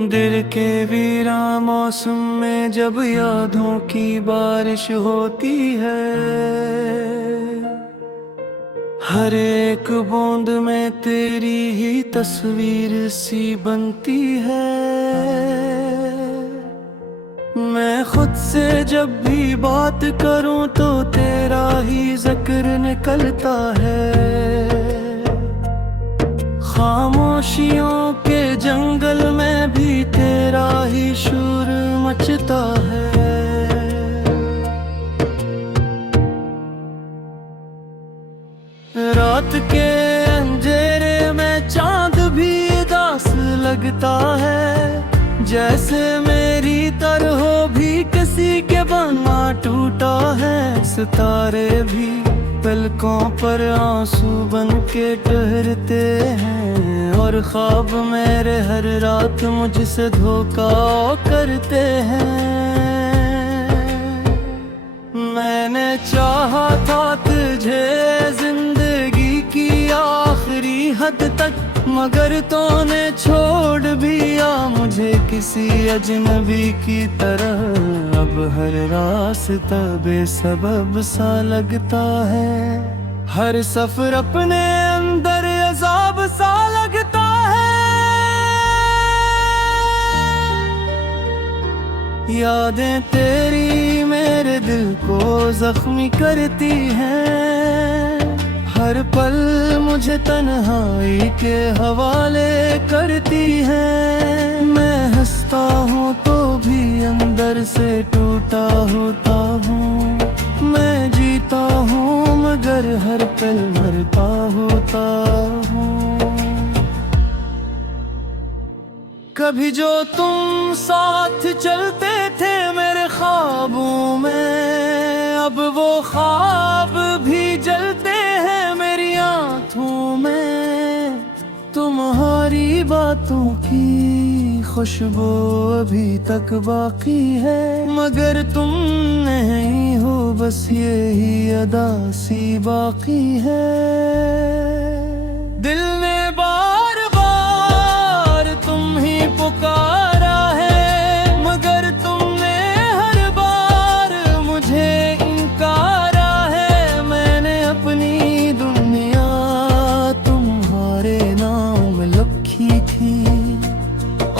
दिल के वीरा मौसम में जब यादों की बारिश होती है, हर एक बूंद में तेरी ही तस्वीर सी बनती है। मैं खुद से जब भी बात करूं तो तेरा ही जिक्र निकलता है। खामोशियों के जंगल में भी तेरा ही शोर मचता है। रात के अंधेरे में चांद भी उदास लगता है, जैसे मेरी तरह भी किसी के बना टूटा है। सितारे भी पलकों पर आंसू बन के ठहरते हैं, और ख्वाब मेरे हर रात मुझसे धोखा करते हैं। मैंने चाहा था तुझे जिंदगी की आखिरी हद तक, मगर तूने छोड़ दिया मुझे किसी अजनबी की तरह। अब हर रास्ता बेसबब सा लगता है, हर सफर अपने अंदर अज़ाब सा लगता है। यादें तेरी मेरे दिल को जख्मी करती हैं, हर पल मुझे तन्हाई के हवाले करती है। मैं हंसता हूँ तो भी अंदर से टूटा होता हूँ, मैं जीता हूँ मगर हर पल मरता होता हूँ। कभी जो तुम साथ चलते थे मेरे ख्वाबों में, अब वो ख्वाब भी जलते हैं मेरी आँखों में। तुम्हारी बातों की खुशबू अभी तक बाकी है, मगर तुम नहीं हो बस यही अदा सी बाकी है। दिल ने बार बार तुम ही पुकारा है, मगर तुमने हर बार मुझे इनकारा है। मैंने अपनी दुनिया तुम्हारे नाम लिखी थी,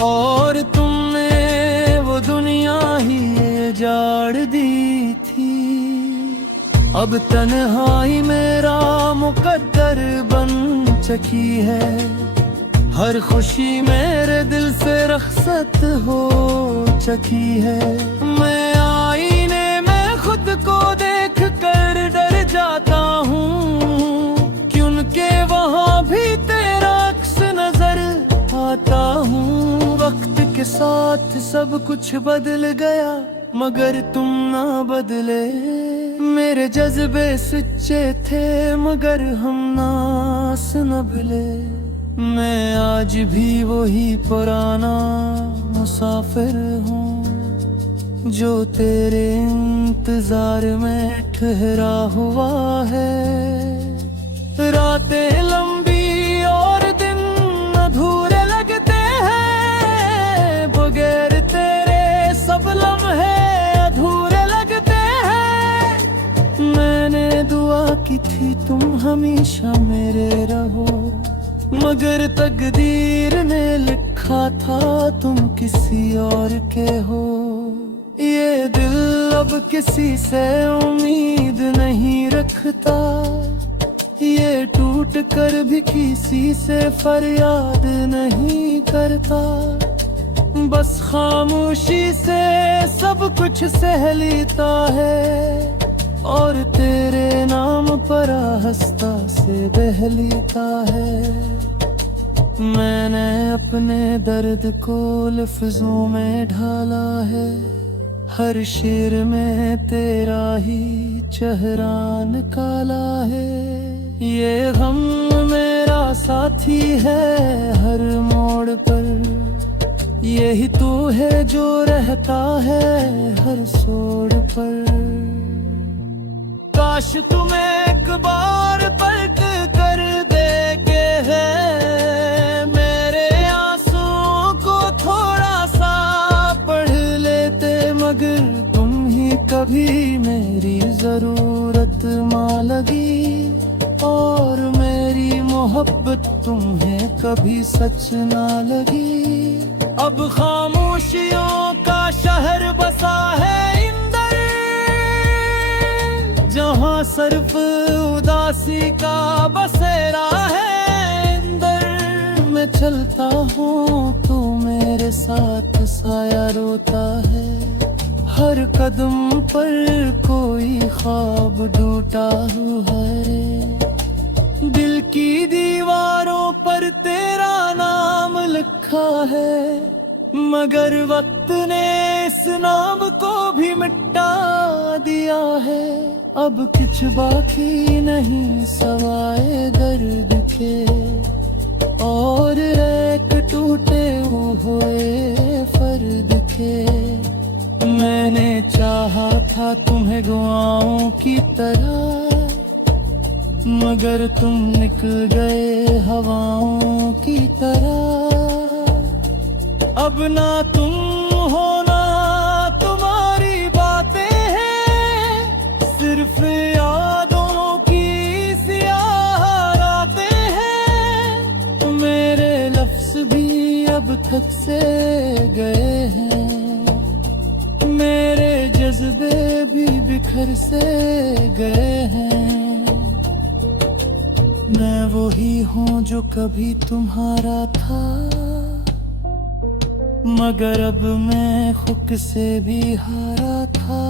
और तुमने वो दुनिया ही उजाड़ दी थी। अब तन्हाई मेरा मुकद्दर बन चुकी है, हर खुशी मेरे दिल से रखसत हो चुकी है। मैं आईने में खुद को देख कर डर जाता हूँ, क्योंकि वहाँ भी तेरा अक्स नजर आता हूँ। वक्त के साथ सब कुछ बदल गया, मगर तुम ना बदले। मेरे जज्बे सच्चे थे मगर हम ना संभले। मैं आज भी वही पुराना मुसाफिर हूँ, जो तेरे इंतजार में ठहरा हुआ है। रातें लंबी और दिन अधूरे लगते हैं, बगैर तेरे सब लम्हे अधूरे लगते हैं। मैंने दुआ की थी तुम हमेशा मेरे रहो, मगर तकदीर ने लिखा था तुम किसी और के हो। ये दिल अब किसी से उम्मीद नहीं रखता, ये टूट कर भी किसी से फरियाद नहीं करता। बस खामोशी से सब कुछ सह लेता है, और तेरे नाम पर हंसता से बह लेता है। मैंने अपने दर्द को लफ्जों में ढाला है, हर शेर में तेरा ही चेहरा निकाला है। ये गम मेरा साथी है हर मोड़ पर, यही तू है जो रहता है हर सोड़ पर। काश तुम्हें एक बार पलट कर देखे है, मेरे आंसुओं को थोड़ा तुम्हें कभी सच ना लगी। अब खामोशियों का शहर बसा है इंदर, जहाँ सिर्फ उदासी का बसेरा है इंदर। मैं चलता हूँ तो मेरे साथ साया रोता है, हर कदम पर कोई ख्वाब टूटा हुआ है। दिल की दीवारों पर तेरा नाम लिखा है, मगर वक्त ने इस नाम को भी मिटा दिया है। अब कुछ बाकी नहीं सवाए दर्द के, और एक टूटे हुए फर्द के। मैंने चाहा था तुम्हें गुआओं की तरह, मगर तुम निकल गए हवाओं की तरह। अब ना तुम हो ना तुम्हारी बातें हैं, सिर्फ यादों की सियाह रातें हैं। मेरे लफ्ज़ भी अब थक से गए हैं, मेरे जज्बे भी बिखर से गए हैं। मैं वही हूँ जो कभी तुम्हारा था, मगर अब मैं खुद से भी हारा था।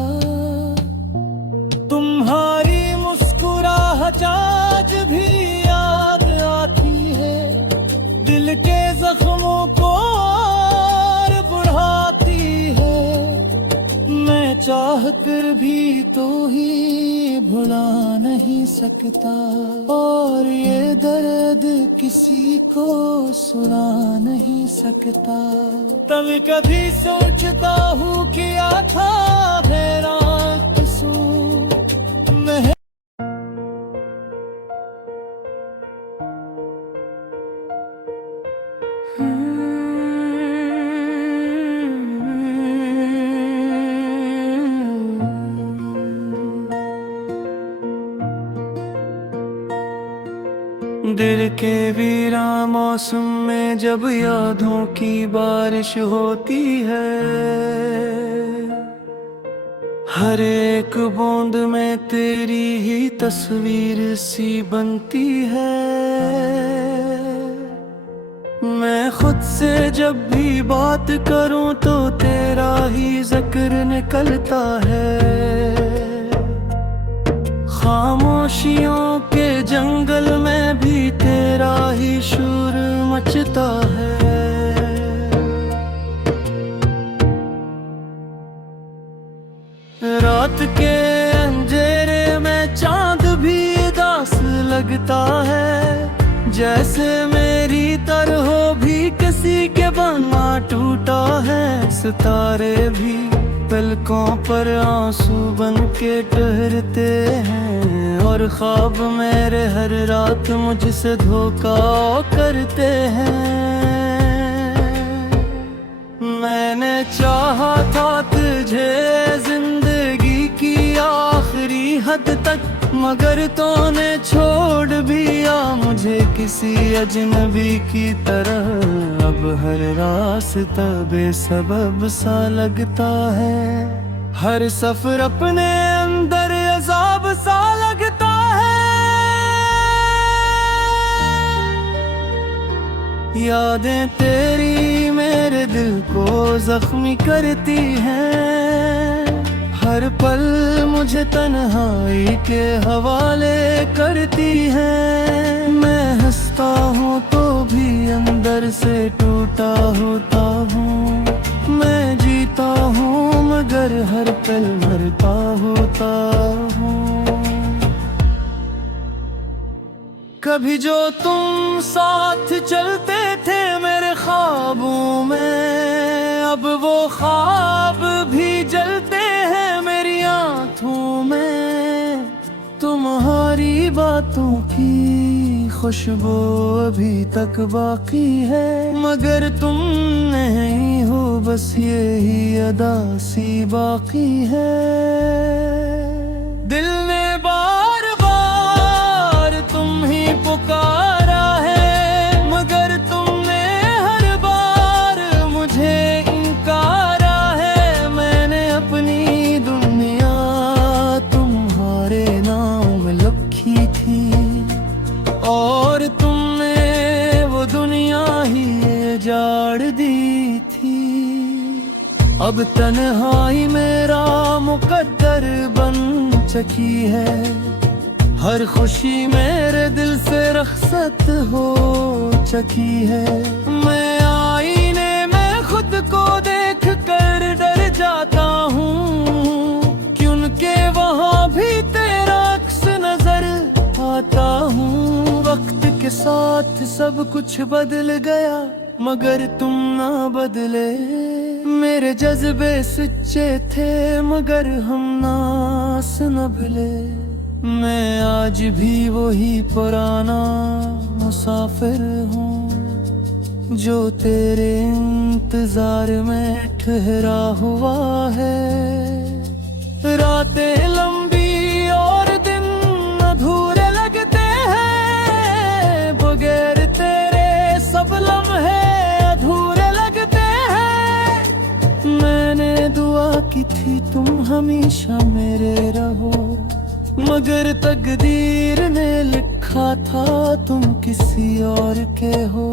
तुम्हारी मुस्कुराहट आज भी याद आती है, दिल के जख्मों को और बढ़ाती है। मैं चाह कर भी तो ही भुला नहीं सकता, और ये दर्द किसी को सुना नहीं सकता। तब कभी सोचता हूँ किया था मेरा कसूर मैं। दिल के वीरा मौसम में जब यादों की बारिश होती है, हर एक बूंद में तेरी ही तस्वीर सी बनती है। मैं खुद से जब भी बात करूं तो तेरा ही जिक्र निकलता है। खामोशियों के जंगल में भी तेरा ही शोर मचता है। रात के अंधेरे में चांद भी उदास लगता है, जैसे मेरी तरह भी किसी के बना टूटा है। सितारे भी पलकों पर आंसू बन के ठहरते हैं, और ख्वाब मेरे हर रात मुझसे धोखा करते हैं। मैंने चाहा था तुझे जिंदगी की आखिरी हद तक, मगर तूने छोड़ भी दिया मुझे किसी अजनबी की तरह। अब हर रास्ता बेसबब सा लगता है, हर सफर अपने अंदर अज़ाब सा लगता है। यादें तेरी मेरे दिल को जख्मी करती हैं, हर पल मुझे तन्हाई के हवाले करती हैं। मैं हंसता हूँ तो भी अंदर से टूटा होता हूँ, मैं जीता हूँ मगर हर पल मरता होता हूँ। कभी जो तुम साथ चलते थे मेरे ख्वाबों में, अब वो ख्वाब भी जलते हैं मेरी आँखों में। तुम्हारी बातों की खुशबू अभी तक बाकी है, मगर तुम नहीं हो बस यही अदा सी बाकी है। दिल ने बार बार तुम ही पुकारा है, अब तन्हाई मेरा मुकद्दर बन चुकी है, हर खुशी मेरे दिल से रखसत हो चुकी है। मैं आईने में खुद को देख कर डर जाता हूँ, क्योंकि वहाँ भी तेरा अक्स नजर आता हूँ। वक्त के साथ सब कुछ बदल गया मगर तुम ना बदले, मेरे जज्बे सच्चे थे मगर हम ना संभले। मैं आज भी वही पुराना मुसाफिर हूँ जो तेरे इंतजार में ठहरा हुआ है। रातें लंबी और दिन अधूरे लगते हैं, बगैर तेरे सब लम्हे अधूरे लगते हैं। मैंने दुआ की थी तुम हमेशा मेरे रहो, मगर तकदीर ने लिखा था तुम किसी और के हो।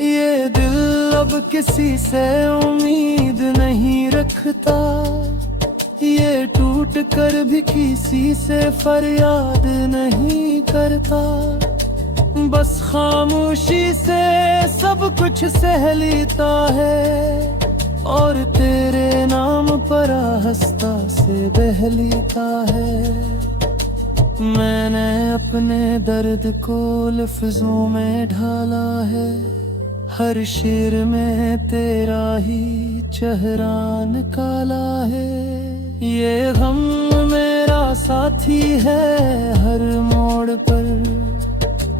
ये दिल अब किसी से उम्मीद नहीं रखता, ये टूट कर भी किसी से फरियाद नहीं करता। बस खामोशी से सब कुछ सह लेता है और तेरे नाम पर हंसता से बह लेता है। मैंने अपने दर्द को लफ्जों में ढाला है, हर शेर में तेरा ही चेहरा निकाला है। ये गम मेरा साथी है हर मोड़ पर,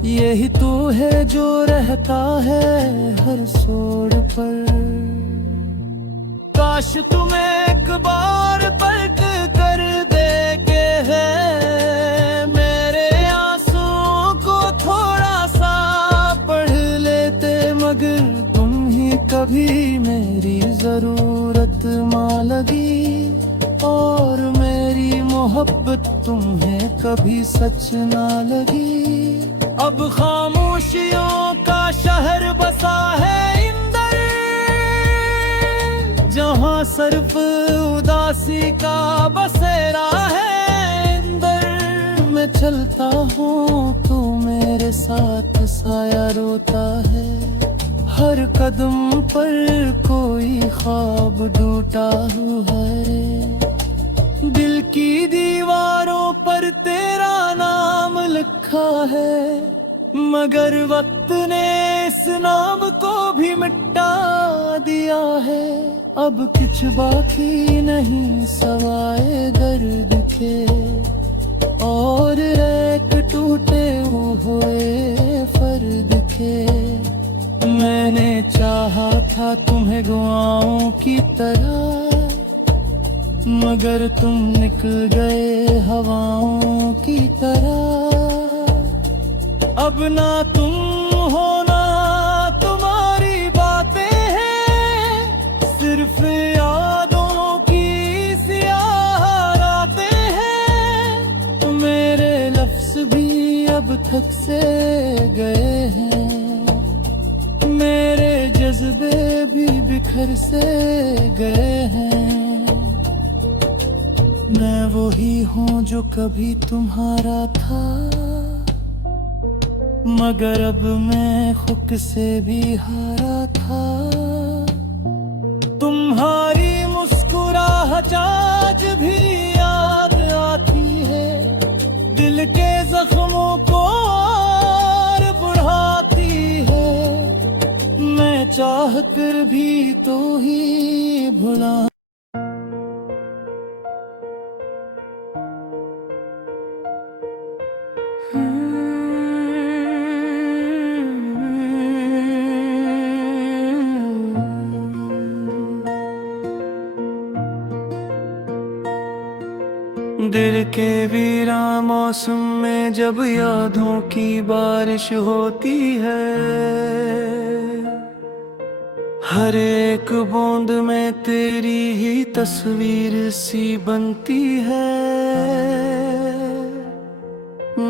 यही तो है जो रहता है हर सोड़ पर। काश तुम्हें एक बार पलट कर देखे है, मेरे आंसुओं को थोड़ा सा पढ़ लेते। मगर तुम ही कभी मेरी जरूरत मां लगी, और मेरी मोहब्बत तुम्हें कभी सच ना लगी। अब खामोशियों का शहर बसा है इंदर, जहाँ सिर्फ उदासी का बसेरा है। इंदर मैं चलता हूँ तो मेरे साथ साया रोता है, हर कदम पर कोई ख्वाब टूटा हुआ है। दिल की दीवारों पर तेरा नाम लिखा है, मगर वक्त ने इस नाम को भी मिटा दिया है। अब कुछ बाकी नहीं सवाए दर्द के, और एक टूटे हुए फर्द के। मैंने चाहा था तुम्हें दुआओं की तरह, मगर तुम निकल गए हवाओं की तरह। अब ना तुम हो ना तुम्हारी बातें हैं, सिर्फ यादों की सियाह रातें हैं। मेरे लफ्ज भी अब थक से गए हैं, मेरे जज्बे भी बिखर से गए हैं। मैं वही हूँ जो कभी तुम्हारा था, मगर अब मैं खुद से भी हारा था। तुम्हारी मुस्कुराहट आज भी याद आती है, दिल के जख्मों को और बढ़ाती है। मैं चाह कर भी तो ही भुला। दिल के वीरा मौसम में जब यादों की बारिश होती है, हर एक बूंद में तेरी ही तस्वीर सी बनती है।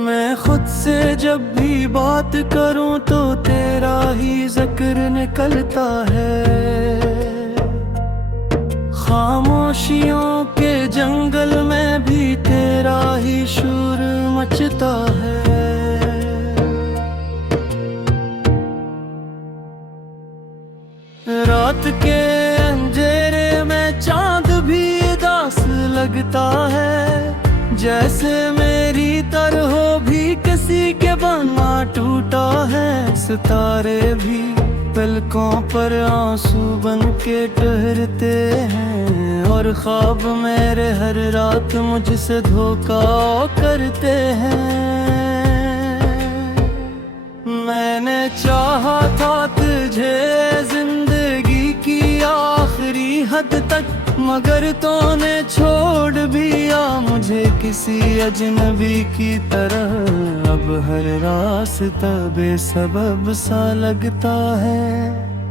मैं खुद से जब भी बात करूं तो तेरा ही जिक्र निकलता है। खामोशियों के जंगल में भी तेरा ही शोर मचता है। रात के अंधेरे में चांद भी उदास लगता है, जैसे मेरी तरह भी किसी के बना टूटा है। सितारे भी पलकों पर आंसू बन के ठहरते हैं, और ख्वाब मेरे हर रात मुझसे धोखा करते हैं। मैंने चाहा था तुझे जिंदगी की आखिरी हद तक, मगर तूने छोड़ भी दिया मुझे किसी अजनबी की तरह। अब हर रास्ता बेसबब सा लगता है,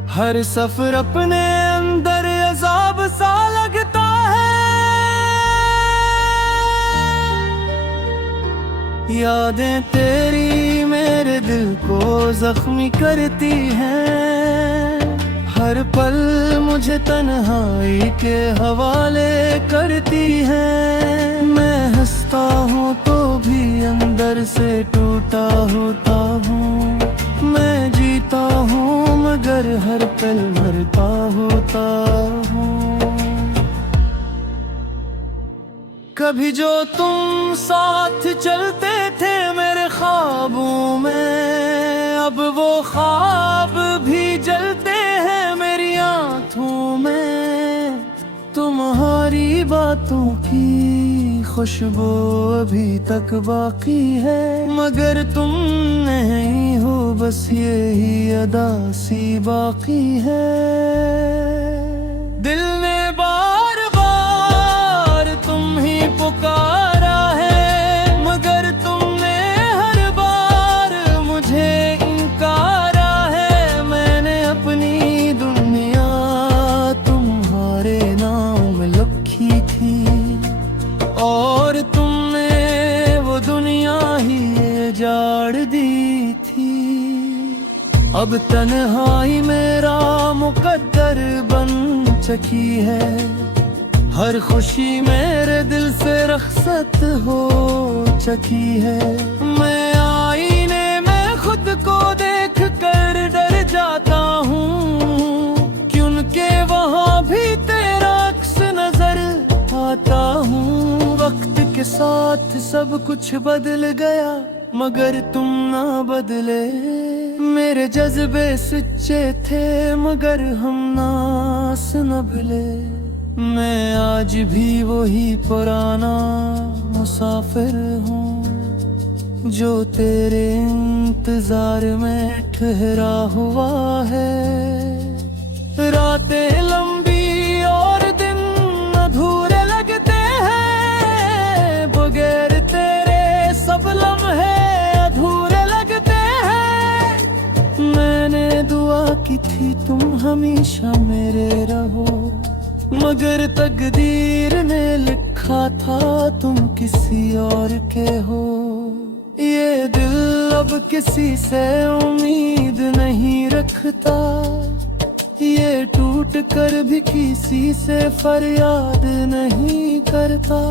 हर सफर अपने अंदर अज़ाब सा लगता है। यादें तेरी मेरे दिल को जख्मी करती हैं, हर पल मुझे तन्हाई के हवाले करती है। मैं हंसता हूँ तो भी अंदर से टूटा होता हूँ, मैं जीता हूँ मगर हर पल मरता होता हूँ। कभी जो तुम साथ चलते थे मेरे ख्वाबों में, अब वो ख्वाब भी जलते हैं मेरी आँखों में। तुम्हारी बातों की खुशबू अभी तक बाकी है, मगर तुम नहीं हो बस यही अदा सी बाकी है। दिल ने बार बार तुम ही पुकारा है, मगर तुमने हर बार मुझे इनकारा है। मैंने अपनी दुनिया तुम्हारे नाम लिखी थी, और तुमने वो दुनिया ही उजाड़ दी थी। अब तन्हाई मेरा मुकद्दर बन चुकी है, हर खुशी मेरे दिल से रख्सत हो चुकी है। मैं आईने में खुद को देख कर डर जाता हूँ, क्योंकि वहाँ भी तेरा अक्स नजर आता हूँ। वक्त के साथ सब कुछ बदल गया, मगर तुम ना बदले। मेरे जज्बे सच्चे थे मगर हम ना संभले। मैं आज भी वही पुराना मुसाफिर हूँ, जो तेरे इंतजार में ठहरा हुआ है। रातें लंबी और दिन अधूरे लगते हैं, बगैर तेरे सब लम्हे अधूरे लगते हैं। मैंने दुआ की थी तुम हमेशा मेरे रहो, मगर तकदीर ने लिखा था तुम किसी और के हो। ये दिल अब किसी से उम्मीद नहीं रखता, ये टूट कर भी किसी से फरियाद नहीं करता।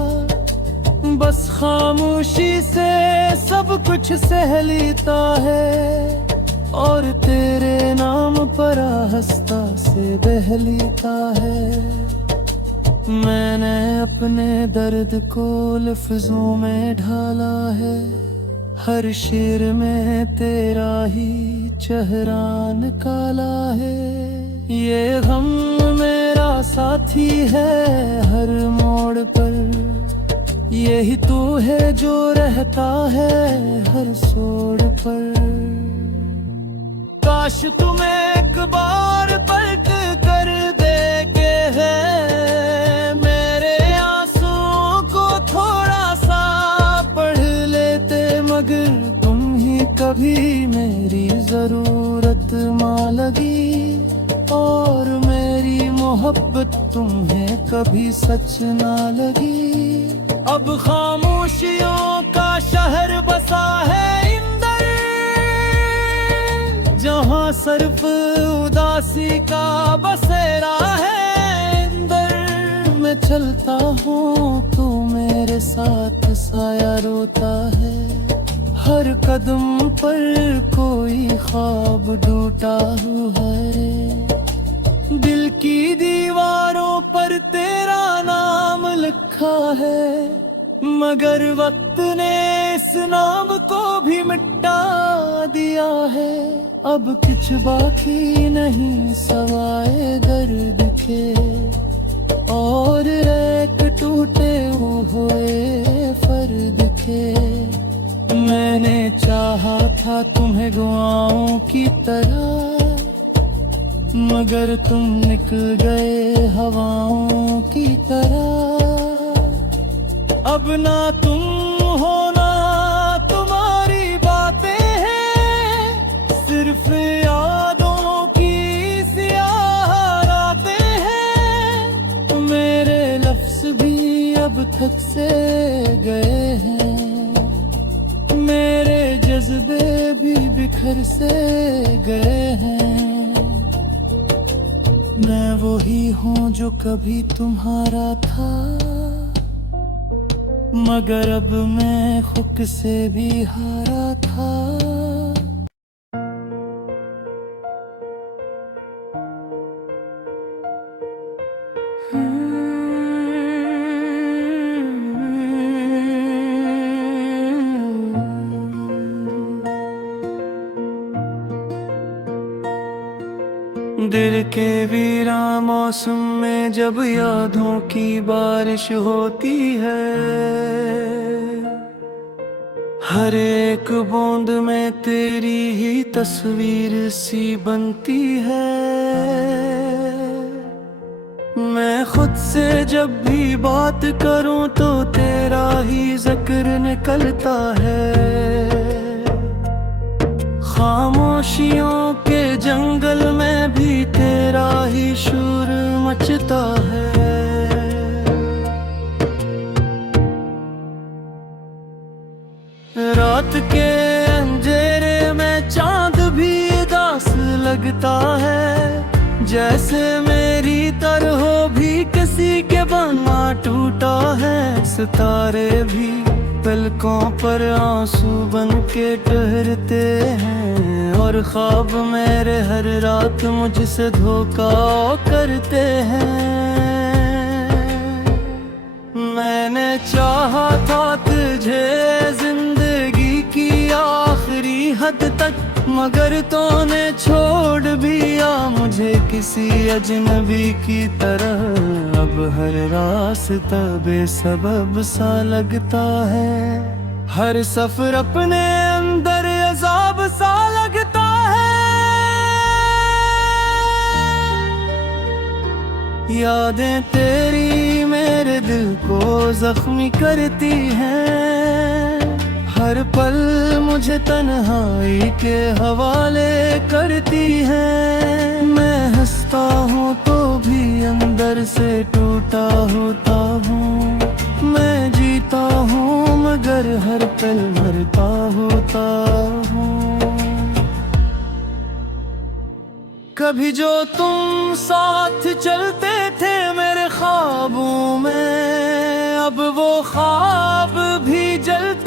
बस खामोशी से सब कुछ सह लेता है, और तेरे नाम पर आहिस्ता से बह लेता है। मैंने अपने दर्द को लफ्जों में ढाला है, हर शेर में तेरा ही चेहरा निकाला है। ये गम मेरा साथी है हर मोड़ पर, यही तू है जो रहता है हर सोड़ पर। काश तुम्हें एक बार पलट कर देखे है, मेरे आंसुओं को थोड़ा सा पढ़ लेते। मगर तुम ही कभी मेरी जरूरत मां लगी, और मेरी मोहब्बत तुम्हें कभी सच ना लगी। अब खामोशियों का शहर बसा है इंदर, जहाँ सिर्फ उदासी का बसेरा है इंदर। मैं चलता हूँ तो मेरे साथ साया रोता है। हर कदम पर कोई ख्वाब टूटा हुआ है। दिल की दीवारों पर तेरा नाम लिखा है, मगर वक्त ने इस नाम को भी मिटा दिया है। अब कुछ बाकी नहीं सवाए दर्द के, और एक टूटे हुए फर्द के। मैंने चाहा था तुम्हें गुआओं की तरह, मगर तुम निकल गए हवाओं की तरह। अब ना तुम हो ना तुम्हारी बातें हैं, सिर्फ यादों की स्याह रातें हैं। मेरे लफ्ज़ भी अब थक से गए हैं, मेरे जज्बे भी बिखर से गए हैं। मैं वही हूँ जो कभी तुम्हारा था, मगर अब मैं खुद से भी हारा था। दिल के वीरा मौसम में जब यादों की बारिश होती है, हर एक बूंद में तेरी ही तस्वीर सी बनती है। मैं खुद से जब भी बात करूं तो तेरा ही जिक्र निकलता है। खामोशियों के जंगल में भी तेरा ही शोर मचता है। रात के अंधेरे में चांद भी उदास लगता है, जैसे मेरी तरह भी किसी के बना टूटा है। सितारे भी पलकों पर आंसू बन के ठहरते हैं, और ख्वाब मेरे हर रात मुझसे धोखा करते हैं। मैंने चाहा था तुझे जिंदगी की आखिरी हद तक, मगर तूने छोड़ भी दिया मुझे किसी अजनबी की तरह। अब हर रास्ता बेसबब सा लगता है, हर सफर अपने अंदर अज़ाब सा लगता है। यादें तेरी मेरे दिल को जख्मी करती हैं, हर पल मुझे तन्हाई के हवाले करती है। मैं हंसता हूँ तो भी अंदर से टूटा होता हूँ, मैं जीता हूँ मगर हर पल मरता होता हूँ। कभी जो तुम साथ चलते थे मेरे ख्वाबों में, अब वो ख्वाब भी जलते